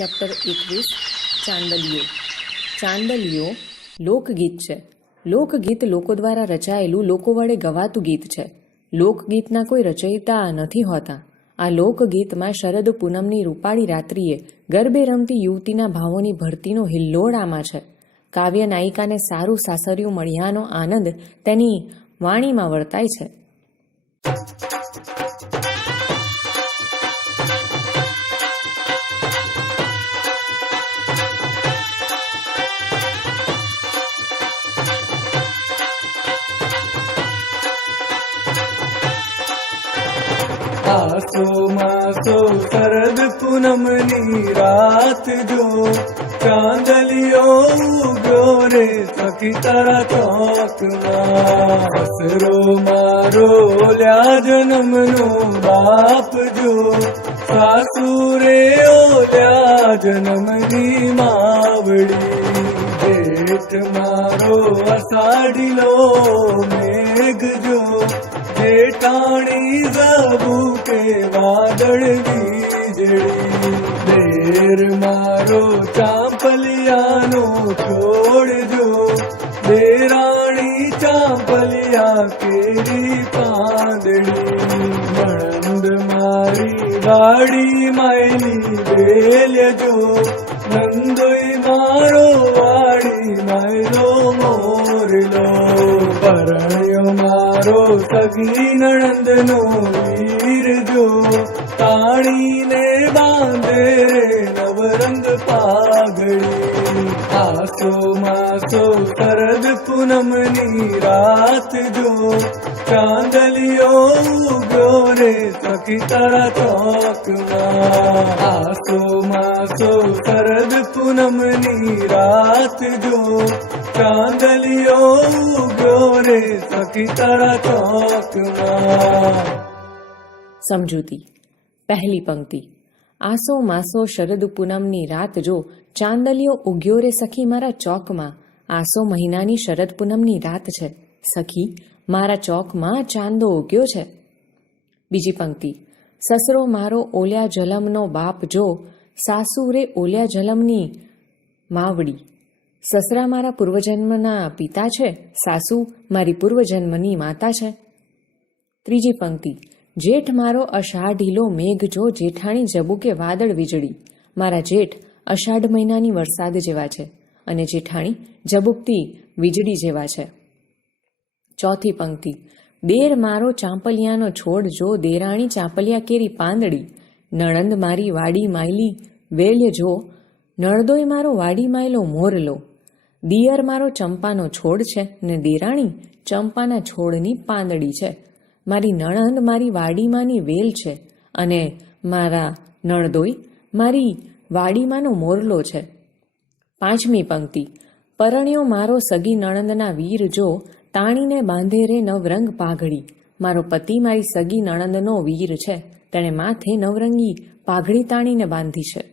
Chapter 21 ચાંદલિયો. ચાંદલિયો લોકગીત છે. લોકગીત લોકો દ્વારા રચાયેલું લોકો વડે ગવાતું ગીત છે. લોકગીતના કોઈ રચયિતા નથી હોતા. આ લોકગીતમાં શરદ પૂનમની રૂપાળી રાત્રિએ ગરબે રમતી યુવતીના ભાવોની ભરતીનો હિલ્લોળ આમાં છે. કાવ્ય નાયિકાને સારું સાસરિયું મળ્યાનો આનંદ તેની વાણીમાં વર્તાય છે. आसो मासो शरद पूनमनी रात जो चांदलियो उग्यो रे सखी तारा चौकમાં हसरो मारो ओल्या जन्मनो बाप जो सासू रे ओल्या जन्मनी मावड़ी जेठ मारो अषाढ़ीलो मेघ जो जेठाणी ज़बू के वादळ वीजળી देर मारो चांपलियानो छोड़जो देराणी चांपलिया केरी પાંદડી નણંદ મારી વાડી માયલી વેલજો નંદોઈ મારો વાડી માયલો મોરલો પરણ્યો મારો સગી નણંદનો વીર જો તાણીને બાંધે નવરંગ પાઘડી આસો માસો શરદ પૂનમની રાત જો ચાંદલિયો ઉગ્યો રે સખી તારા ચોકમાં આસો માસો શરદ પૂનમની રાત જો ચાંદલિયો ઉગ્યો રે સખી તારા ચોકમાં. સમજૂતી. પહેલી પંક્તિ. આસો માસો શરદ પૂનમની રાત જો ચાંદલિયો ઉગ્યો રે સખી મારા ચોકમાં. આસો મહિનાની શરદ પૂનમની રાત છે. સખી મારા ચોકમાં ચાંદો ઉગ્યો છે. બીજી પંક્તિ. સસરો મારો ઓલ્યા જલમનો બાપ જો સાસુ રે ઓલ્યા જલમની માવડી. સસરા મારા પૂર્વજન્મના પિતા છે, સાસુ મારી પૂર્વજન્મની માતા છે. ત્રીજી પંક્તિ. જેઠ મારો અષાઢીલો મેઘ જો જેઠાણી જબુકે વાદળ વીજળી. મારા જેઠ અષાઢ મહિનાની વરસાદ જેવા છે અને જેઠાણી જબુકતી વીજળી જેવા છે. ચોથી પંક્તિ. દેર મારો ચાંપલિયાનો છોડ જો દેરાણી ચાંપલિયા કેરી પાંદડી. નણંદ મારી વાડી માયલી વેલ્ય જો નળદોય મારો વાડી માયલો મોરલો. દિયર મારો ચંપાનો છોડ છે ને દેરાણી ચંપાના છોડની પાંદડી છે. મારી નણંદ મારી વાડીમાંની વેલ છે અને મારા નળદોય મારી વાડીમાંનો મોરલો છે. પાંચમી પંક્તિ. પરણ્યો મારો સગી નણંદના વીર જો તાણીને બાંધે રે નવરંગ પાઘડી. મારો પતિ મારી સગી નણંદનો વીર છે, તેણે માથે નવરંગી પાઘડી તાણીને બાંધી છે.